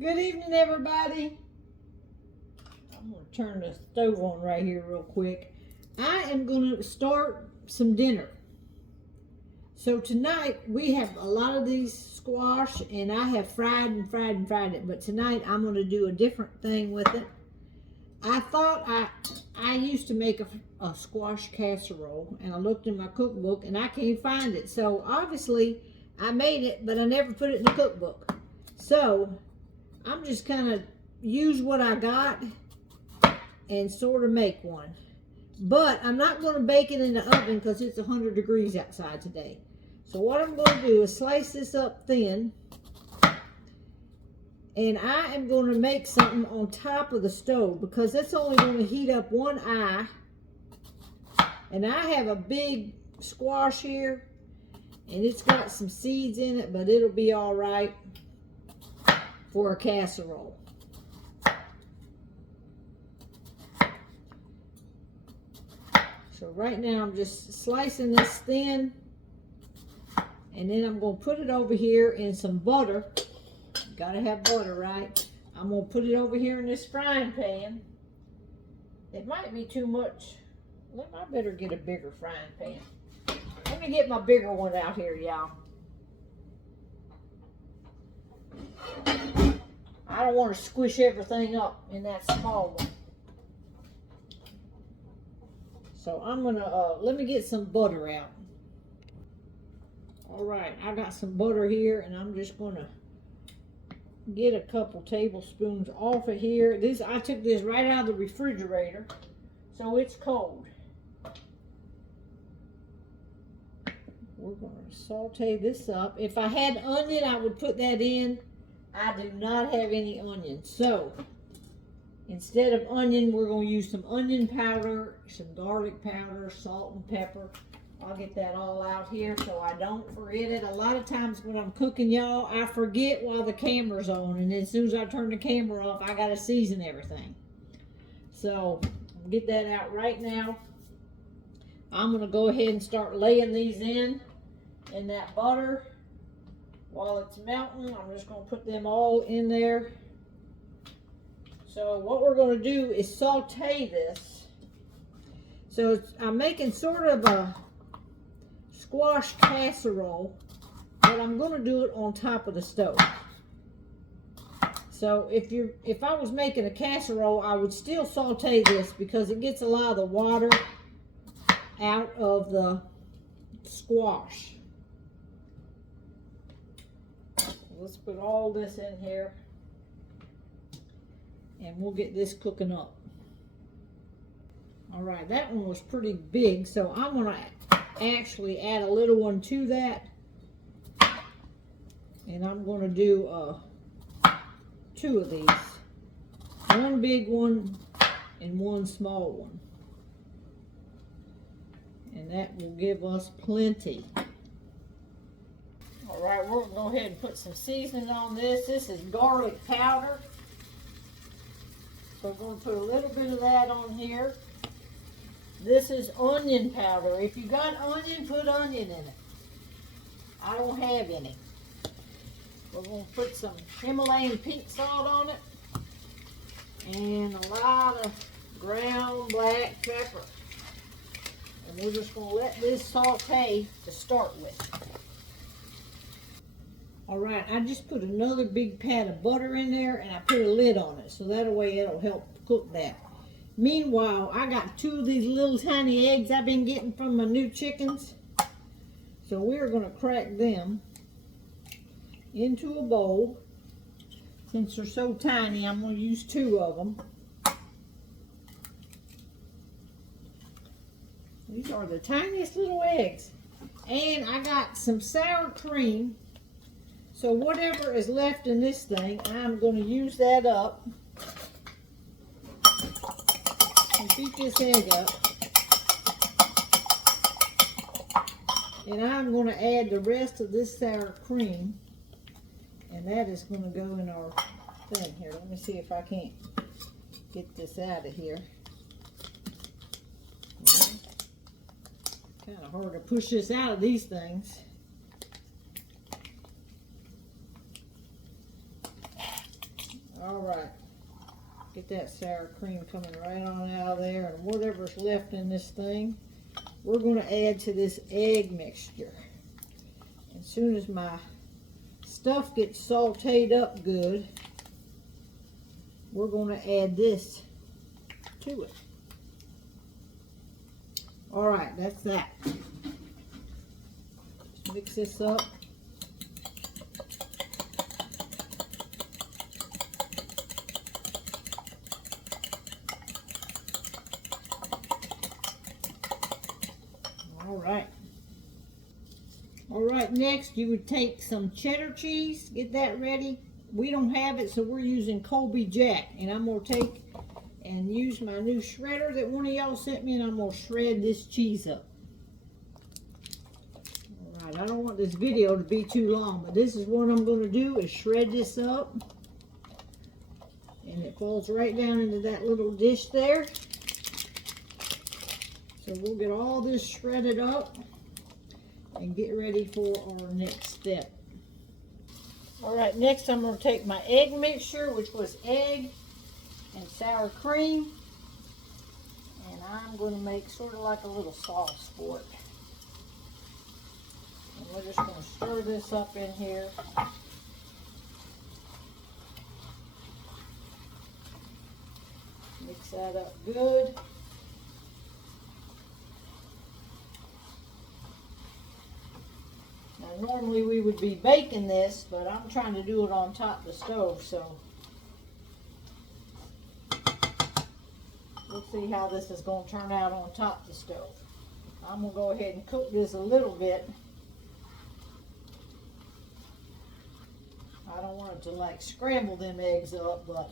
Good evening, everybody. I'm going to turn the stove on right here real quick. I am going to start some dinner. So tonight we have a lot of these squash, and I have fried it. But tonight I'm going to do a different thing with it. I thought I used to make a squash casserole, and I looked in my cookbook and I can't find it. So obviously I made it, but I never put it in the cookbook. So I'm just kind of use what I got and sort of make one. But I'm not going to bake it in the oven because it's 100 degrees outside today. So what I'm going to do is slice this up thin. And I am going to make something on top of the stove because that's only going to heat up one eye. And I have a big squash here. And it's got some seeds in it, but it'll be all right for a casserole. So right now I'm just slicing this thin, and then I'm going to put it over here in some butter. Gotta have butter, right? I'm going to put it over here in this frying pan. It might be too much. I better get a bigger frying pan. Let me get my bigger one out here, y'all. I don't want to squish everything up in that small one. So I'm gonna, let me get some butter out. All right, I got some butter here, and I'm just gonna get a couple tablespoons off of here. I took this right out of the refrigerator, so it's cold. We're gonna saute this up. If I had onion, I would put that in. I do not have any onion, so instead of onion, we're going to use some onion powder, some garlic powder, salt and pepper. I'll get that all out here so I don't forget it. A lot of times when I'm cooking, y'all, I forget while the camera's on, and as soon as I turn the camera off, I got to season everything. So I'll get that out right now. I'm going to go ahead and start laying these in that butter. While it's melting, I'm just going to put them all in there. So what we're going to do is saute this. So I'm making sort of a squash casserole, but I'm going to do it on top of the stove. So if I was making a casserole, I would still saute this because it gets a lot of the water out of the squash. Let's put all this in here, and we'll get this cooking up. All right, that one was pretty big, so I'm going to actually add a little one to that. And I'm going to do 2 of these. One big one and one small one. And that will give us plenty. All right, we're going to go ahead and put some seasoning on this. This is garlic powder. So we're going to put a little bit of that on here. This is onion powder. If you got onion, put onion in it. I don't have any. We're going to put some Himalayan pink salt on it. And a lot of ground black pepper. And we're just going to let this saute to start with. All right, I just put another big pat of butter in there, and I put a lid on it, so that way it'll help cook that. Meanwhile, I got 2 of these little tiny eggs I've been getting from my new chickens. So we're going to crack them into a bowl. Since they're so tiny, I'm going to use 2 of them. These are the tiniest little eggs. And I got some sour cream. So whatever is left in this thing, I'm going to use that up. And beat this egg up. And I'm going to add the rest of this sour cream. And that is going to go in our thing here. Let me see if I can't get this out of here. Kind of hard to push this out of these things. All right. Get that sour cream coming right on out of there, and whatever's left in this thing, we're going to add to this egg mixture. As soon as my stuff gets sauteed up good, we're going to add this to it. All right, that's that. Just mix this up. All right, next you would take some cheddar cheese, get that ready. We don't have it, so we're using Colby Jack, and I'm gonna take and use my new shredder that one of y'all sent me, and I'm gonna shred this cheese up. All right, I don't want this video to be too long, but this is what I'm gonna do, is shred this up. And it falls right down into that little dish there. So we'll get all this shredded up and get ready for our next step. All right, next I'm going to take my egg mixture, which was egg and sour cream, and I'm going to make sort of like a little sauce for it. And we're just going to stir this up in here. Mix that up good. Now, normally we would be baking this, but I'm trying to do it on top of the stove, so we'll see how this is going to turn out on top of the stove. I'm going to go ahead and cook this a little bit. I don't want it to like scramble them eggs up, but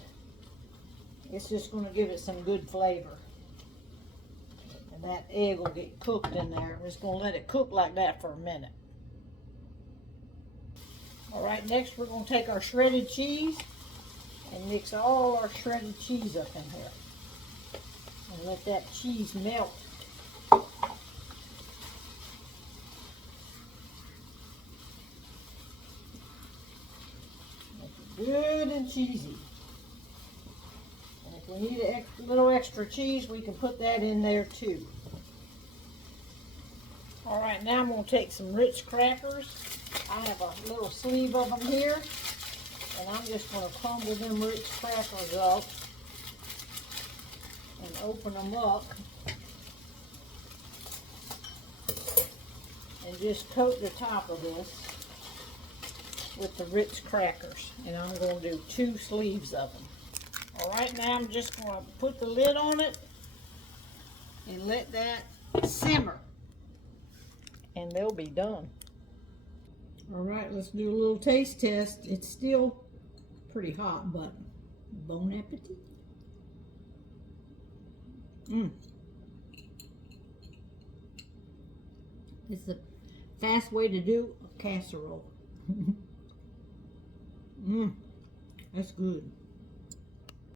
it's just going to give it some good flavor. And that egg will get cooked in there. I'm just going to let it cook like that for a minute. All right, next we're going to take our shredded cheese and mix all our shredded cheese up in here. And let that cheese melt. Make it good and cheesy. And if we need a little extra cheese, we can put that in there too. All right, now I'm going to take some Ritz crackers. I have a little sleeve of them here, and I'm just going to crumble them Ritz crackers up and open them up and just coat the top of this with the Ritz crackers. And I'm going to do 2 sleeves of them. All right, now I'm just going to put the lid on it and let that simmer, and they'll be done. All right, let's do a little taste test. It's still pretty hot, but bon appetit. It's a fast way to do a casserole. That's good.